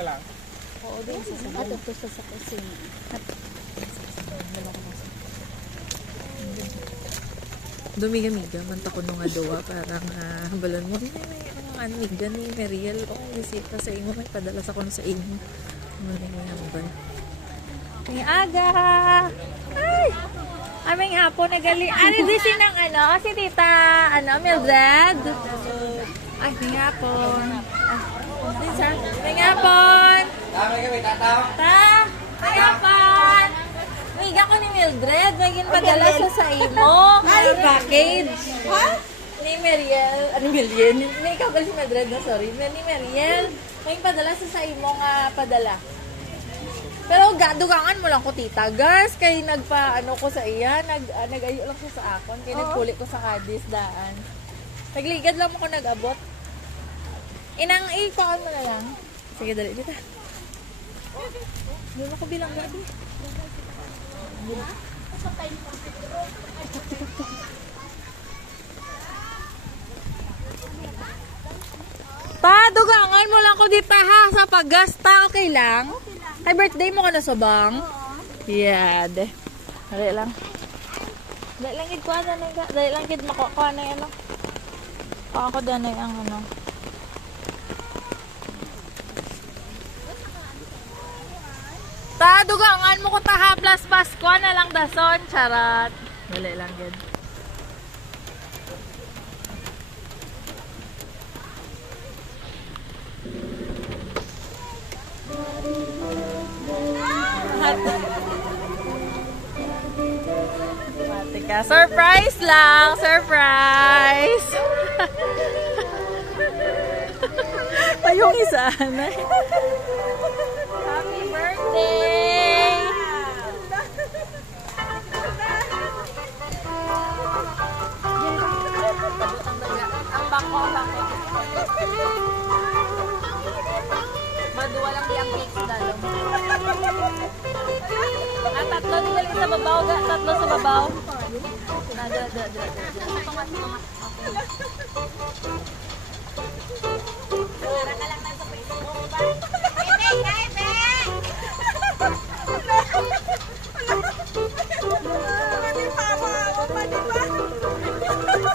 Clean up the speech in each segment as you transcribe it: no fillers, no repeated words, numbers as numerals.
na lang. Oo, din sa sabat. Ito sa kusina. Dumiga-miga, manta ko nung adowa, parang balon mo, ang amiga ni Mariel, bisita sa imo, may padalas ako sa imo. Maraming hambal. May aga! Ay! Aming hapon nagali. Ano din sinang si tita, Mildred? Ay, may hapon. May hapon! May hapon! Miga ko ni Mildred, may ginpadala sa imo. Ay, package. Ha? Ni Mariel. Ano Mariel? Ni ikaw gali si Mildred na, sorry. Ni Mariel. May ginpadala sa imo nga padala. Pero dugangan mo lang ko, tita. Gas, kay ko sa iya. Nag-ayo lang ko sa akon. Kaya nagpuli ko sa Cadiz daan. Nagligad lang mo ko nag-abot. Inang ikaw mo na lang. Sige, dali dito. Hindi mo ko bilang gabi. Dugangan mo lang ko dito ha sa paggasta. Okay lang? Ay, birthday mo ka na subang? Yeah, de. Dali lang. Dali lang gid ko na nga. Dali lang gid makuha na ano. Ako danay ang ano. Dugangan mo ko taha plus Pasko na lang dason. Charot. Dali lang gid. Matika. Surprise lang! Surprise! Ay, yung isa. Happy birthday! Ang bako. Maduwa lang di ang cake sa dalong. Tatlo din sa babaw. Tatlo sa babaw. Para ka lang sa Facebook ba?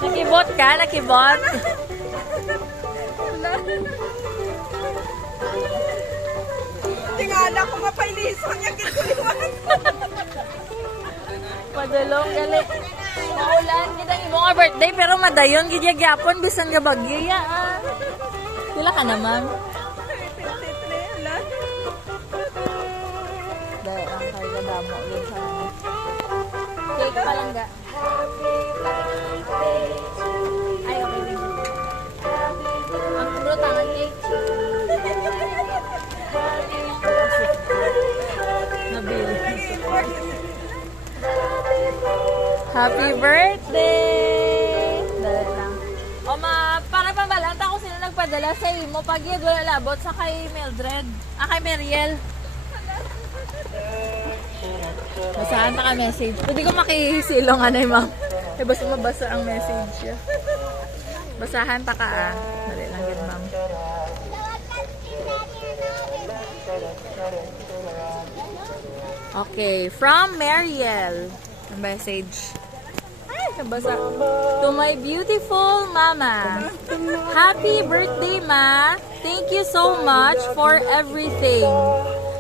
Nakibot ka? Nakibot? Tingala ko mapailisan yung kikuliwan. Padulong gali. Maulan gid ang imong birthday pero madayon gid gyapon bisan nga bagyo ya. Pila ka naman? 53 ala. Dai ang kay damo din sa. Cake pa lang ga. Ay okay din. Ang bro tangan cake. Nabili. Happy birthday! Dala lang. O para pambalanta ko sino nagpadala sa imo pag yun wala labot sa kay Mildred. Kay Mariel. Basahan na ka message. Pwede ko makihisilong anay ma'am. Basta mabasa ang message. Basahan ta ka Dali lang yun ma'am. Okay, from Mariel. Ang message. Nabasa. To my beautiful mama. Happy birthday, ma. Thank you so much for everything.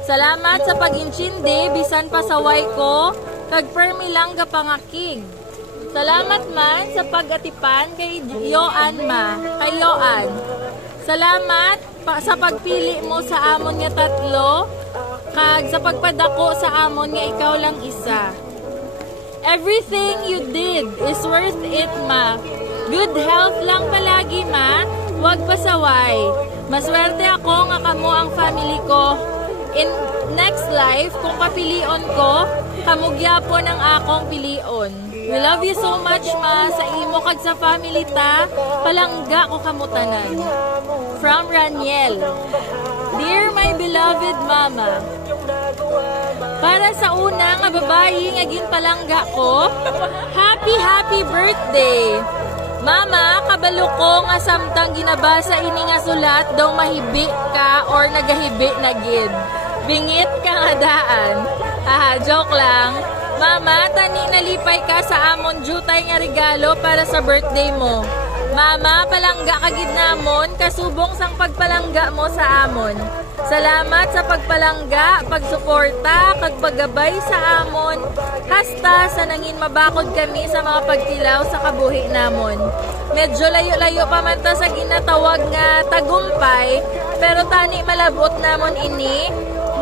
Salamat sa pag-inchinde, bisan pa sa way ko, kag permi lang gapangaking. Salamat man sa pag-atipan kay Yoan, ma. Kay Yoan. Salamat sa pagpili mo sa amon nga tatlo, kag sa pagpadako sa amon nga ikaw lang isa. Everything you did is worth it, ma. Good health lang palagi, ma. Huwag pasaway. Maswerte ako nga kamo ang family ko. In next life, kung papilion ko, kamugyapon ang akong pilion. We love you so much, ma. Sa imo kag sa family ta, palangga ko kamutanan. From Raniel. Dear my beloved mama, para sa una nga babae nga ginpalangga ko, happy birthday! Mama, kabalo ko nga samtang ginabasa ini nga sulat daw mahibi ka or nagahibi na gid. Bingit ka nga daan. Haha, joke lang. Mama, tani nalipay ka sa amon jutay nga regalo para sa birthday mo. Mama, palangga ka gid namon, kasubong sang pagpalangga mo sa amon. Salamat sa pagpalangga, pagsuporta, kag paggabay sa amon. Hasta sa nangin mabakod kami sa mga pagtilaw sa kabuhi namon. Medyo layo-layo pa man ta sa ginatawag nga tagumpay, pero tani malabot namon ini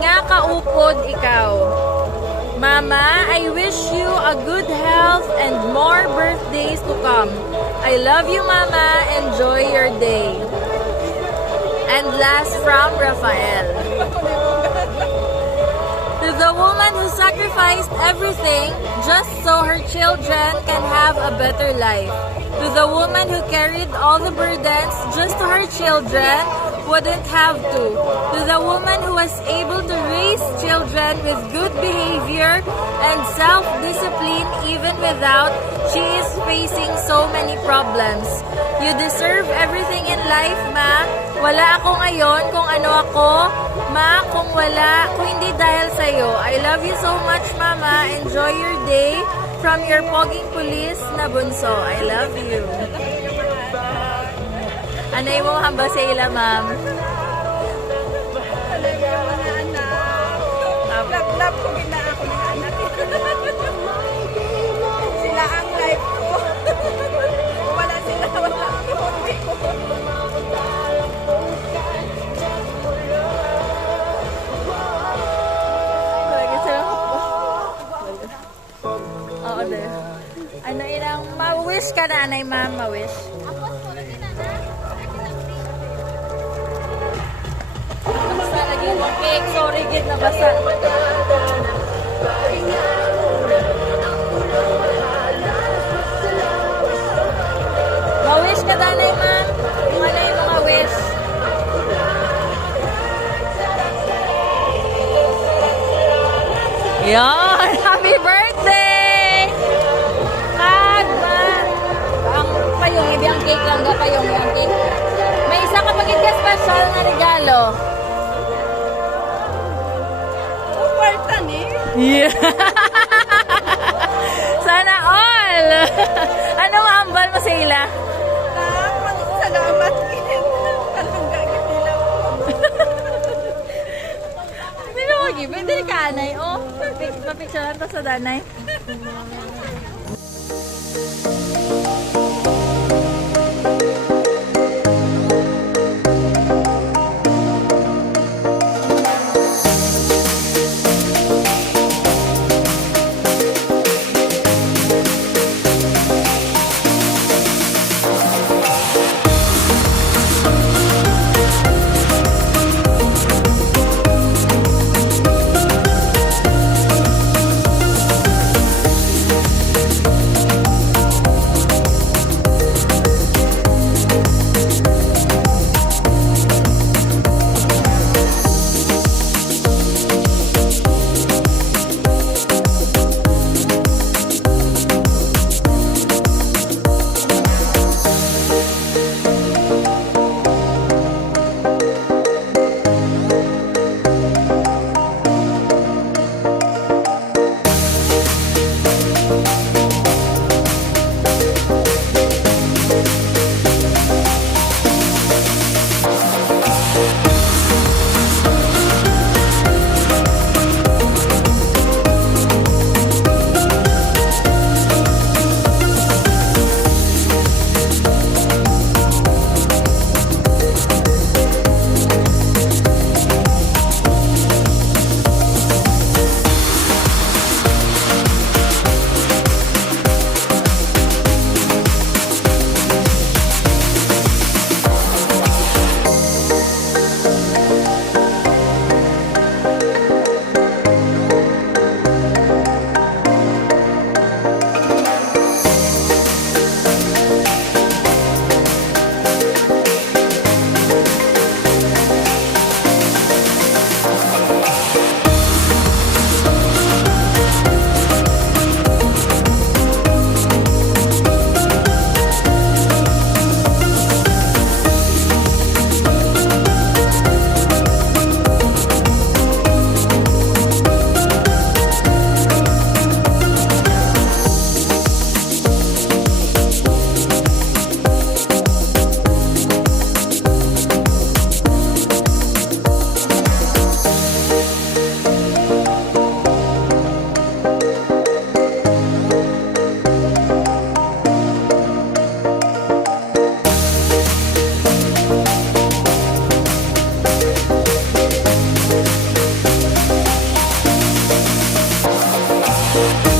nga kaupod ikaw. Mama, I wish you a good health and more birthdays to come. I love you, Mama. Enjoy your day. And last from Rafael. To the woman who sacrificed everything just so her children can have a better life. To the woman who carried all the burdens just so her children wouldn't have to. To the woman who was able to raise children with good behavior and self-discipline even without she is facing so many problems. You deserve everything in life, Ma. Wala ako ngayon kung ano ako. Ma, kung hindi dahil sa'yo. I love you so much, Mama. Enjoy your day. From your poging police na bunso. I love you. Anay mo hamba sa ila, ma'am. Love ko gina ako ng anak. Sila ang life ko. Wala sila, wala ang buhay ko. Lagi sila. Oo, de. Ano ilang, ma-wish ka na, anay, ma'am, ma-wish. Basta naging cake, sorry, gid na basa. Ma-wish ka na, anay, ma'am. Yung ano yung mga wish. Yan! Happy birthday! Kagma! Ang payong, hindi ang cake lang, ga payong yung cake. May isa ka pagit ka special na regalo. Upartan eh. Yeah! Sana all! Anong ambal mo sa ila? Salamat. Anong gagawin nila ko? Pinawagi, pwede ka anay. Oh, mapicturean to sa danay. Bye!